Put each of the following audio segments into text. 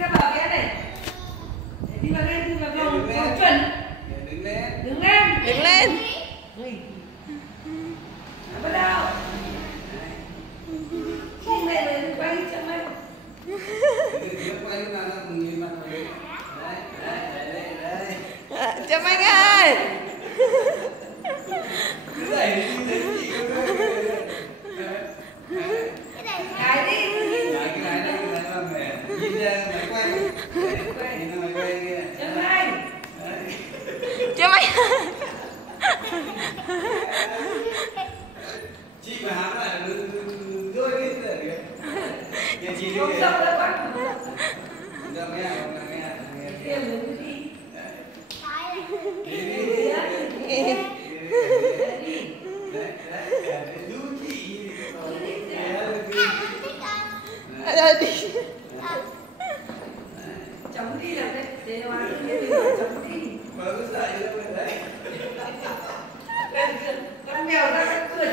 ra bờ kia này. Đi vào đây, đi vào vòng chuẩn. Đứng lên. Đứng lên. Đứng lên. Bắt đầu. Không mẹ này quay cho mày. Quay lúc nào nó cùng nhìn mặt rồi. Đấy. Châm Anh ơi. Cứ đẩy đi đến chị cơ. Cái đi. Cái này nó mẹ. Nhìn ra máy quay. Nhìn ra máy quay kia. Châm Anh. Châm Anh. Chị mà hám lại đôi cái gì kìa. Kìa chị đi Không kìa. sâu đâu con. Ra nghe. Tiêm đến đi. Chống đi là đấy, để hóa chống đi. Mà cứ dậy ra bên đấy. Con mèo ra cái cười.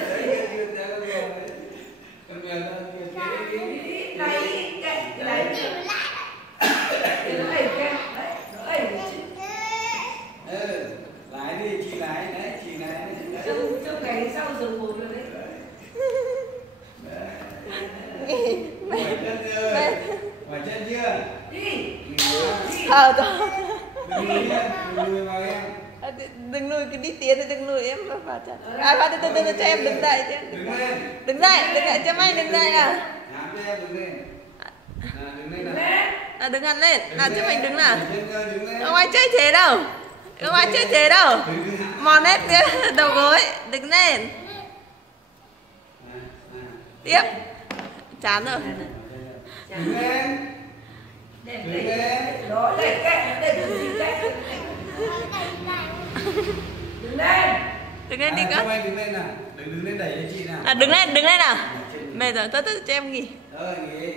Con mèo ra kia. Lấy cái lấy. Nó đẩy cái, đấy, nó đẩy chứ. Lái đi, chị lái đấy, chị lái đấy. Trong cái sau giường ngủ rồi đấy. Mỏi chân chưa? Đi. Đừng lùi cái đi tiến đừng lùi em vào chân. Từ cho em đứng dậy chứ. Đứng dậy Châm Anh đứng dậy nào. Nhắm cho em đứng lên. Đứng lên nào. Đứng hẳn lên. Châm Anh đứng nào. Đứng lên. Không ai chơi thế đâu. Không ai chơi thế đâu. Mòn hết cái đầu gối. Đứng lên. Tiếp. Chán rồi. Đứng lên. Đứng lên. Đó, đẩy cái, đẩy cái gì cái. Đứng lên. Đứng lên đi con. Châm Anh đứng lên nào. Đứng lên đẩy cho chị nào. Đứng lên nào. Mệt rồi, tôi cho em nghỉ. Nghỉ.